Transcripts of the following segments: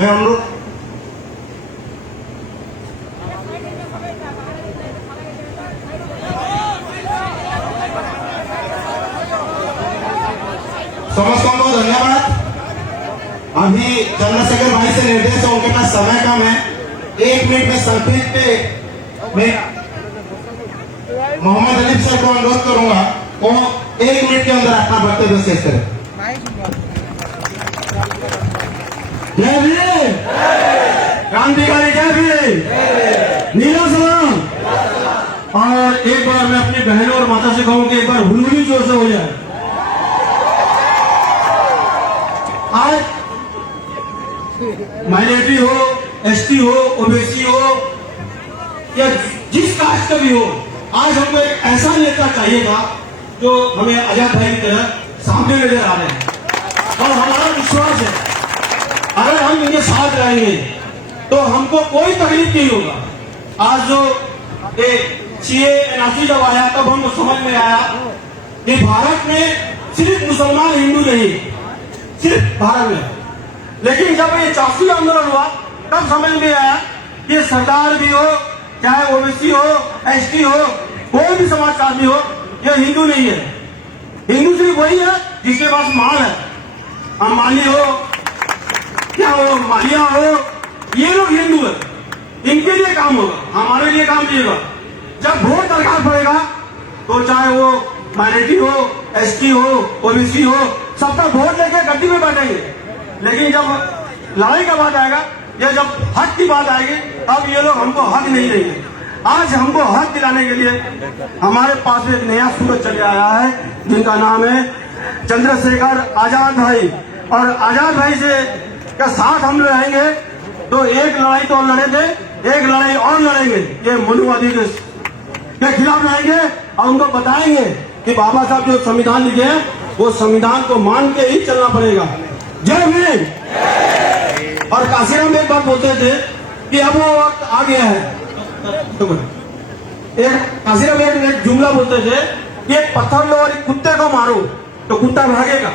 मैं अनुरोध समस्तों को धन्यवाद। अभी चंद्रशेखर भाई से निर्देश है, उनके पास समय कम है। 1 मिनट में संक्षिप्त पे मैं मोहम्मद अलीफ सर को अनुरोध करूंगा वो 1 मिनट के अंदर अपना वक्तव्य शेष करें। जय भीम, क्रांतिकारी जय भीम, नीला सलाम। और एक बार मैं अपनी बहनों और माता से कहूं कि एक बार हुलूली जोर से हो जाए। आज माइनॉरिटी हो, एसटी हो, ओबीसी हो या जिस कास्ट का भी हो, आज हमको एक ऐसा नेता चाहिए था जो हमें आजाद भाई की तरह सामने नजर आ रहे हैं। और हमारा विश्वास है अगर हम इनके साथ रहेंगे तो हमको कोई तकलीफ नहीं होगा। आज जो सीए एनआरसी जब आया तब हमको समझ में आया कि भारत में सिर्फ मुसलमान हिंदू नहीं, सिर्फ भारत में। लेकिन जब ये 84 आंदोलन हुआ तब समझ में आया कि सरकार भी हो, चाहे ओबीसी हो, एसटी हो, कोई भी समाज का आदमी हो, ये हिंदू नहीं है। हिंदू सिर्फ वही है जिसके पास माल है। अंबानी हो, क्या हो, मालिया हो, ये लोग हिंदू है, इनके लिए काम होगा, हमारे लिए काम नहीं होगा। जब वोट दरकार पड़ेगा तो चाहे वो माइनॉरिटी हो, एसटी हो, ओबीसी हो, सबका वोट लेके गड्डी में बैठेंगे। लेकिन जब लड़ाई का बात आएगा या जब हक की बात आएगी तब ये लोग हमको हक नहीं देंगे। आज हमको हक दिलाने के लिए हमारे पास एक नया सूरज चले आया है जिनका नाम है चंद्रशेखर आजाद भाई। और आजाद भाई से का साथ हम रहेंगे तो एक लड़ाई तो लड़े थे, एक लड़ाई और लड़ेंगे, ये मूल्यवादी के खिलाफ लड़ेंगे और उनको बताएंगे कि बाबा साहब जो संविधान लिखे हैं वो संविधान को मान के ही चलना पड़ेगा। जय भीम। और काशीराम एक बात बोलते थे कि अब वो वक्त आ गया है। एक काशीराम एक जुमला बोलते थे कि एक पत्थर लो और एक कुत्ते को मारो तो कुत्ता भागेगा,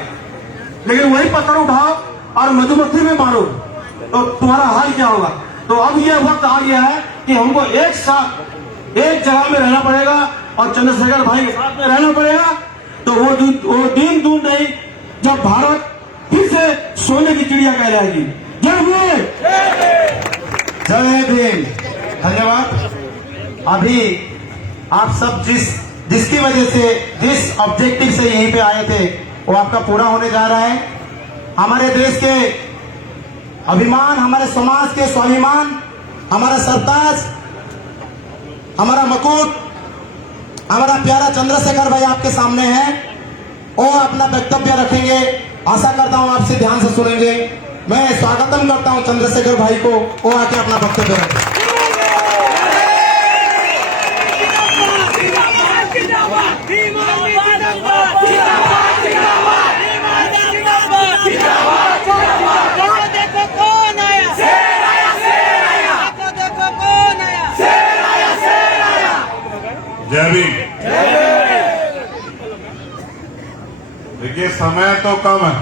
लेकिन वही पत्थर उठाओ और मधुमक्खी में मारो तो तुम्हारा हाल क्या होगा। तो अब ये वक्त आ गया है कि हमको एक साथ एक जगह में रहना पड़ेगा और चंद्रशेखर भाई के साथ में रहना पड़ेगा। तो वो दिन दूर नहीं जब भारत फिर से सोने की चिड़िया कहलाएगी। जय भीम, जय भीम। धन्यवाद। अभी आप सब जिसकी वजह से जिस ऑब्जेक्टिव से यहीं पे आए थे वो आपका पूरा होने जा रहा है। हमारे देश के अभिमान, हमारे समाज के स्वाभिमान, हमारा सरताज, हमारा मुकुट, हमारा प्यारा चंद्रशेखर भाई आपके सामने है। वो अपना वक्तव्य रखेंगे। आशा करता हूं आपसे ध्यान से सुनेंगे। मैं स्वागतम करता हूं चंद्रशेखर भाई को, वो आके अपना वक्तव्य रखें। जय भीम। देखिए समय तो कम है,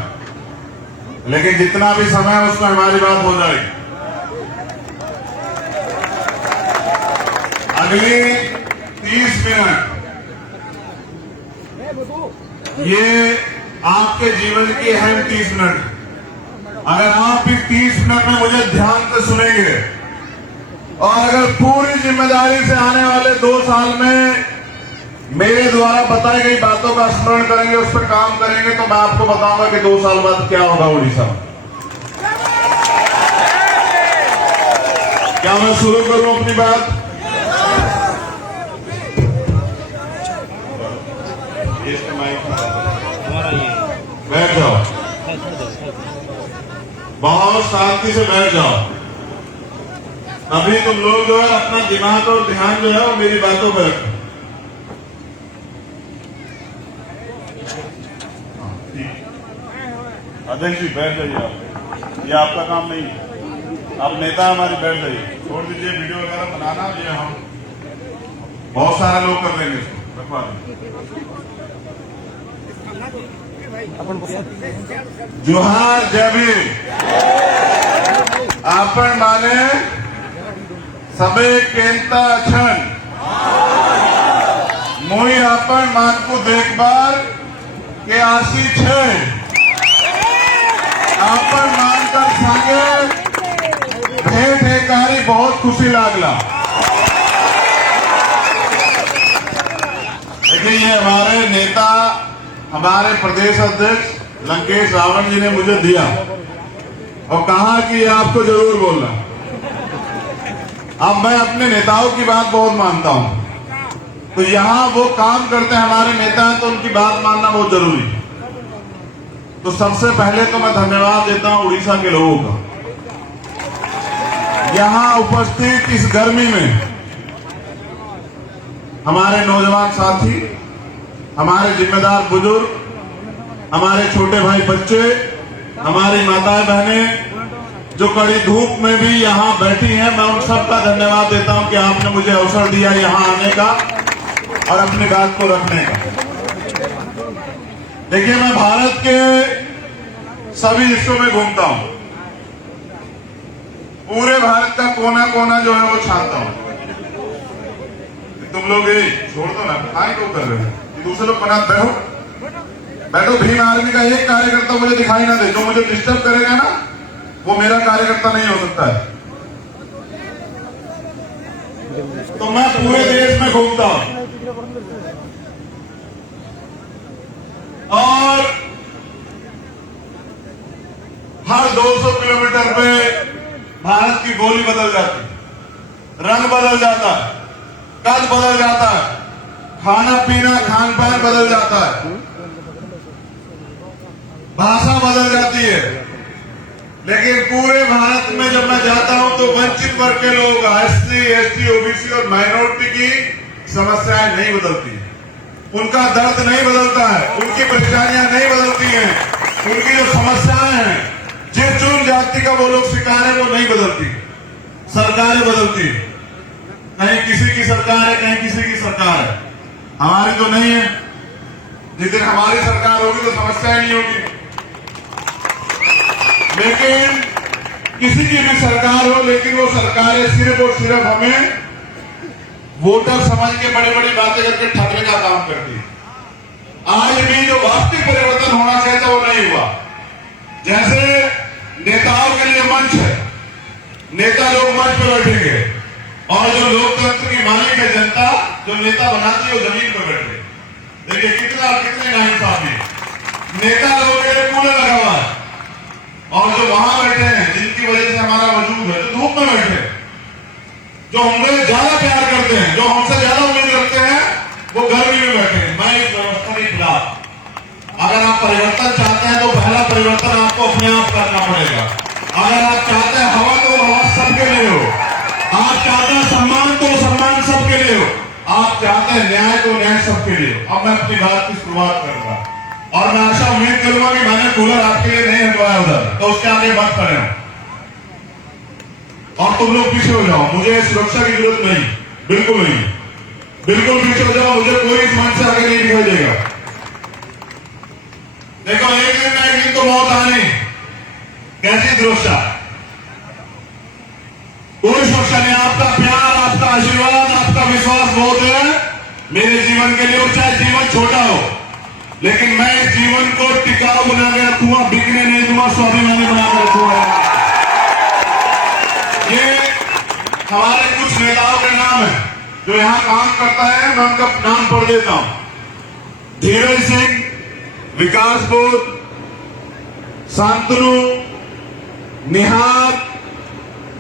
लेकिन जितना भी समय है उसमें हमारी बात हो जाएगी। अगली 30 मिनट ये आपके जीवन की अहम 30 मिनट। अगर आप इस 30 मिनट में मुझे ध्यान से सुनेंगे और अगर पूरी जिम्मेदारी से आने वाले 2 साल में मेरे द्वारा बताई गई बातों का स्मरण करेंगे, उस पर काम करेंगे, तो मैं आपको बताऊंगा कि 2 साल बाद क्या होगा उड़ीसा में। क्या मैं शुरू करूं अपनी बात? बैठ जाओ, बहुत शांति से बैठ जाओ। अभी तुम लोग जो है अपना दिमाग और ध्यान जो है वो मेरी बातों पर रखो। अध्यक्ष जी बैठ जाइए आप, ये आपका काम नहीं है, आप नेता हमारे, बैठ जाइए। छोड़ दीजिए वीडियो वगैरह बनाना, ये हम बहुत सारे लोग कर देंगे इसको, रखवा देंगे। जोहार, जय भीम। आपण माने सबे केंता छन मुई आपण मान को देखभाल के आशी छे आपण मानकर सांगे भेंट हेकारी बहुत खुशी लागला। देखिए ये हमारे नेता हमारे प्रदेश अध्यक्ष लंकेश रावण जी ने मुझे दिया और कहा कि आपको जरूर बोलना। अब मैं अपने नेताओं की बात बहुत मानता हूं, तो यहां वो काम करते हैं हमारे नेता हैं तो उनकी बात मानना बहुत जरूरी है। तो सबसे पहले तो मैं धन्यवाद देता हूं उड़ीसा के लोगों का। यहां उपस्थित इस गर्मी में हमारे नौजवान साथी, हमारे जिम्मेदार बुजुर्ग, हमारे छोटे भाई बच्चे, हमारी माताएं बहनें जो कड़ी धूप में भी यहां बैठी हैं, मैं उन सबका धन्यवाद देता हूं कि आपने मुझे अवसर दिया यहां आने का और अपनी बात को रखने का। देखिए मैं भारत के सभी हिस्सों में घूमता हूं, पूरे भारत का कोना कोना जो है वो छानता हूं। तुम लोग ये छोड़ दो ना, काय क्यों कर रहे हो? दूसरे लोग पनात बैठो। भीम आर्मी का एक कार्यकर्ता मुझे दिखाई ना दे जो मुझे डिस्टर्ब करेगा ना, वो मेरा कार्यकर्ता नहीं हो सकता है। तो मैं पूरे देश में घूमता हूं और हर 200 किलोमीटर पे भारत की बोली बदल जाती, रंग बदल जाता है, कद बदल जाता है, खाना पीना खान पान बदल जाता है, भाषा बदल जाती है। लेकिन पूरे भारत में जब मैं जाता हूं तो वंचित वर्ग के लोग, एससी, एसटी, ओबीसी और माइनॉरिटी की समस्याएं नहीं बदलती, उनका दर्द नहीं बदलता है, उनकी परेशानियां नहीं बदलती हैं, उनकी जो समस्याएं हैं, जिस चुन जाति का वो लोग शिकार है वो नहीं बदलती, सरकारें बदलती। कहीं किसी की सरकार है, कहीं किसी की सरकार है, हमारी तो नहीं है। जिस दिन हमारी सरकार होगी तो समस्याएं नहीं होगी। लेकिन किसी की भी सरकार हो, लेकिन वो सरकारें सिर्फ और सिर्फ हमें वोटर समझ के बड़ी बड़ी बातें करके ठगने का काम करती है। आज भी जो वास्तविक परिवर्तन होना चाहिए था वो नहीं हुआ। जैसे नेताओं के लिए मंच है, नेता लोग मंच पर बैठेंगे और जो लोकतंत्र की मालिक है जनता, जो नेता बनाती है वो जमीन पर बैठे। देखिए कितने नाइंसाफी, नेता लोगों के लिए कूलर लगा हुआ है और जो वहां बैठे हैं जिनकी वजह से हमारा वजूद है, जो धूप में बैठे, जो हमसे ज्यादा प्यार करते हैं, जो हमसे ज्यादा उम्मीद रखते हैं, वो गर्मी में बैठे हैं। मैं इस व्यवस्था के खिलाफ। अगर आप परिवर्तन चाहते हैं तो पहला परिवर्तन आपको अपने आप करना पड़ेगा। अगर आप चाहते हैं हवा तो हवा सबके लिए हो, आप चाहते हैं सम्मान तो सम्मान सबके लिए हो, आप चाहते हैं न्याय तो न्याय सबके लिए हो। अब मैं अपनी बात की शुरुआत करूंगा और मैं आशा उम्मीद करूंगा कि मैंने कूलर आपके लिए नहीं हटवाया उधर, तो उसके आगे मत खड़े हो और तुम लोग पीछे हो जाओ। मुझे सुरक्षा की जरूरत नहीं, बिल्कुल नहीं, बिल्कुल पीछे हो जाओ। मुझे कोई इस मंच से आगे नहीं दिखाई देगा। देखो एक दिन ना एक दिन तो मौत आनी, कैसी सुरक्षा? कोई सुरक्षा नहीं। आपका प्यार, आपका आशीर्वाद, आपका विश्वास बहुत है मेरे जीवन के लिए। चाहे जीवन छोटा हो, लेकिन मैं इस जीवन को टिकाऊ बना के रखूंगा, बिकने नहीं दूंगा, स्वाभिमानी बना के रखूंगा। ये हमारे कुछ नेताओं के नाम है जो यहां काम करता है, मैं उनका नाम पढ़ देता हूं। धीरज सिंह, विकास बोध, शांतनु, निहार,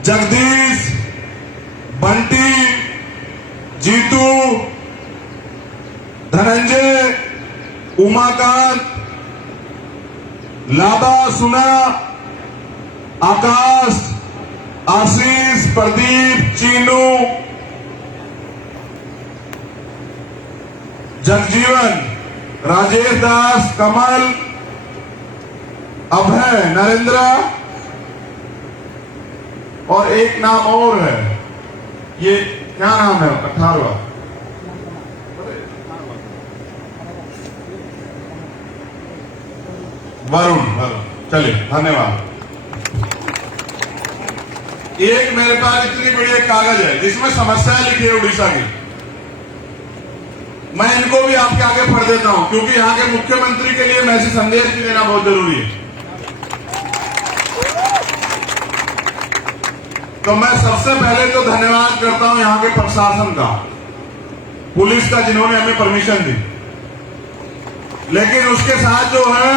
जगदीश, बंटी, जीतू, धनंजय, उमाकांत, लाबा, सुना, आकाश, आशीष, प्रदीप, चीनू, जगजीवन, राजेश दास, कमल, अभय, नरेंद्र और एक नाम और है, ये क्या नाम है? 18वां वरुण। चलिए धन्यवाद। एक मेरे पास इतनी बड़ी एक कागज है जिसमें समस्याएं लिखी है उड़ीसा की। मैं इनको भी आपके आगे पढ़ देता हूं, क्योंकि यहाँ के मुख्यमंत्री के लिए मैं ऐसे संदेश भी देना बहुत जरूरी है। तो मैं सबसे पहले तो धन्यवाद करता हूं यहाँ के प्रशासन का, पुलिस का, जिन्होंने हमें परमिशन दी। लेकिन उसके साथ जो है,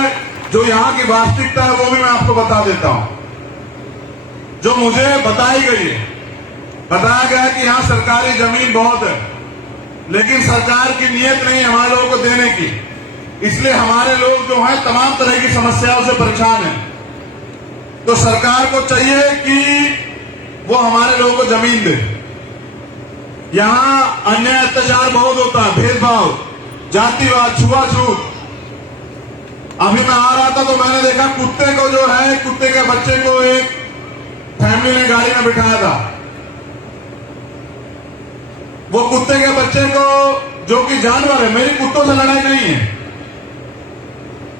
जो यहाँ की वास्तविकता है वो भी मैं आपको बता देता हूं। जो मुझे बताई गई है, बताया गया है कि यहाँ सरकारी जमीन बहुत है, लेकिन सरकार की नीयत नहीं है हमारे लोगों को देने की। इसलिए हमारे लोग जो हैं तमाम तरह की समस्याओं से परेशान हैं। तो सरकार को चाहिए कि वो हमारे लोगों को जमीन दे। यहाँ अन्याय अत्याचार बहुत होता है, भेदभाव, जातिवाद, छुआछूत। अभी मैं आ रहा था तो मैंने देखा कुत्ते को जो है, कुत्ते के बच्चे को एक फैमिली ने गाड़ी में बिठाया था। वो कुत्ते के बच्चे को, जो कि जानवर है, मेरी कुत्तों से लड़ाई नहीं है,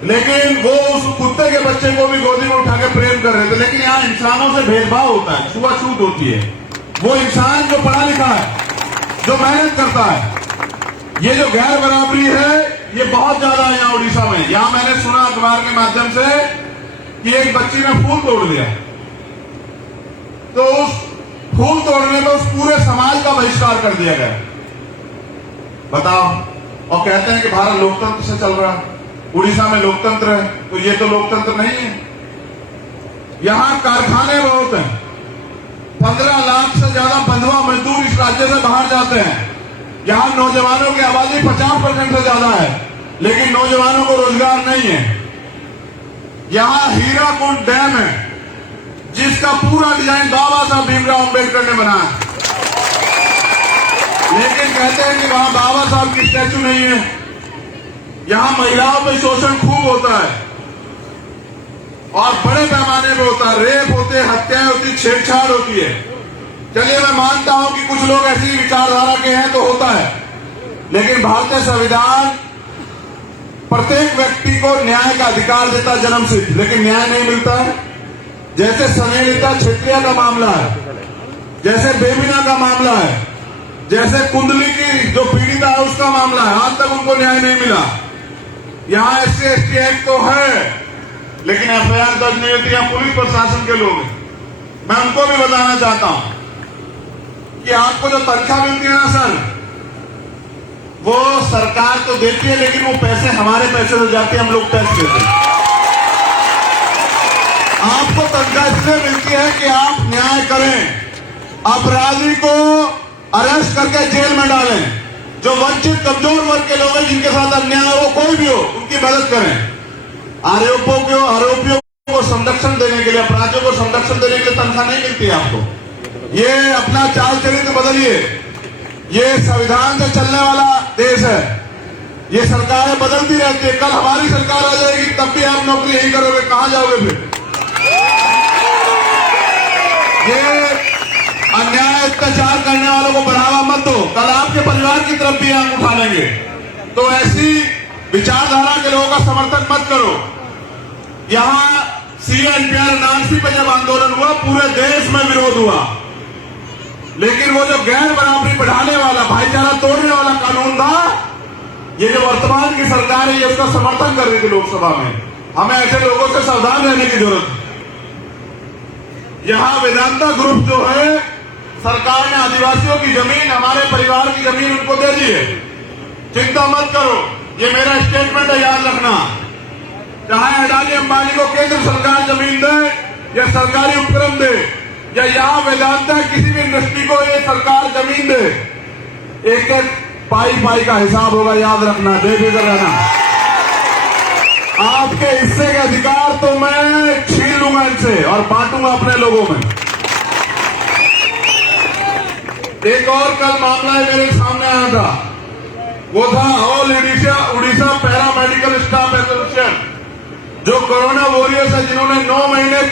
लेकिन वो उस कुत्ते के बच्चे को भी गोदी में उठा के प्रेम कर रहे थे। लेकिन यहाँ इंसानों से भेदभाव होता है, छुआछूत होती है। वो इंसान जो पढ़ा लिखा है, जो मेहनत करता है, ये जो गैर बराबरी है, ये बहुत ज्यादा है यहाँ उड़ीसा में। यहाँ मैंने सुना अखबार के माध्यम से कि एक बच्ची ने फूल तोड़ दिया, तो उस फूल तोड़ने में उस पूरे समाज का बहिष्कार कर दिया गया। बताओ। और कहते हैं कि भारत लोकतंत्र से चल रहा है, उड़ीसा में लोकतंत्र है, तो ये तो लोकतंत्र नहीं है। यहाँ कारखाने बहुत हैं, 15 लाख से ज्यादा बंधुआ मजदूर इस राज्य से बाहर जाते हैं। यहाँ नौजवानों की आबादी 50% से ज्यादा है, लेकिन नौजवानों को रोजगार नहीं है। यहाँ हीराकुंड डैम है, जिसका पूरा डिजाइन बाबा साहब भीमराव अंबेडकर ने बनाया, लेकिन कहते हैं कि वहां बाबा साहब की स्टैचू नहीं है। यहाँ महिलाओं पर शोषण खूब होता है और बड़े पैमाने पर होता है। रेप होते, हत्याएं होती, छेड़छाड़ होती है। चलिए, मैं मानता हूं कि कुछ लोग ऐसी विचारधारा के हैं तो होता है, लेकिन भारतीय संविधान प्रत्येक व्यक्ति को न्याय का अधिकार देता है, जन्म से, लेकिन न्याय नहीं मिलता है। जैसे स्नेहलता क्षेत्रीय का मामला है, जैसे बेबीना का मामला है, जैसे कुंडली की जो पीड़िता है उसका मामला है, आज तक उनको न्याय नहीं मिला। यहाँ SC/ST एक्ट तो है, लेकिन FIR दर्ज नहीं होती। यहाँ पुलिस प्रशासन के लोग हैं, मैं उनको भी बताना चाहता हूं कि आपको जो तनख्वाह मिलती है ना सर, वो सरकार तो देती है, लेकिन वो पैसे हमारे पैसे से जाते हैं, हम लोग टैक्स देते हैं। आपको तनख्वाह इसलिए मिलती है कि आप न्याय करें, अपराधी को अरेस्ट करके जेल में डालें, जो वंचित कमजोर वर्ग के लोग हैं, जिनके साथ अन्याय हो, कोई भी हो, उनकी मदद करें। आरोपियों को संरक्षण देने के लिए, अपराधियों को संरक्षण देने के लिए तनख्वाह नहीं मिलती है आपको। ये अपना चाल चरित्र बदलिए। ये संविधान से चलने वाला देश है, ये सरकारें बदलती रहती है। कल हमारी सरकार आ जाएगी, तब भी आप नौकरी यही करोगे, कहां जाओगे फिर? ये अन्याय अत्याचार करने वालों को बढ़ावा मत दो, कल आपके परिवार की तरफ भी आंख उठा लेंगे। तो ऐसी विचारधारा के लोगों का समर्थन मत करो। यहाँ CA/NPR NRC पे जब आंदोलन हुआ, पूरे देश में विरोध हुआ, लेकिन वो जो गैर बराबरी बढ़ाने वाला, भाईचारा तोड़ने वाला कानून था, ये जो वर्तमान की सरकार है, ये उसका समर्थन कर रही थी लोकसभा में। हमें ऐसे लोगों से सावधान रहने की जरूरत है। यहाँ वेदांता ग्रुप जो है, सरकार ने आदिवासियों की जमीन, हमारे परिवार की जमीन उनको दे दी है। चिंता मत करो, ये मेरा स्टेटमेंट है, याद रखना। चाहे अडानी अंबानी को केंद्र सरकार जमीन दे या सरकारी उपक्रम दे, या यहाँ वेदांता किसी भी इंडस्ट्री को ये सरकार जमीन दे, एक एक पाई का हिसाब होगा, याद रखना, बेफिक्र रहना। आपके हिस्से के अधिकार तो मैं छीन लूंगा इनसे और बांटूंगा अपने लोगों में। एक और कल मामला मेरे सामने आया था, वो था all Orissa para medical staff association, जो कोरोना वॉरियर्स है, जिन्होंने 9 महीने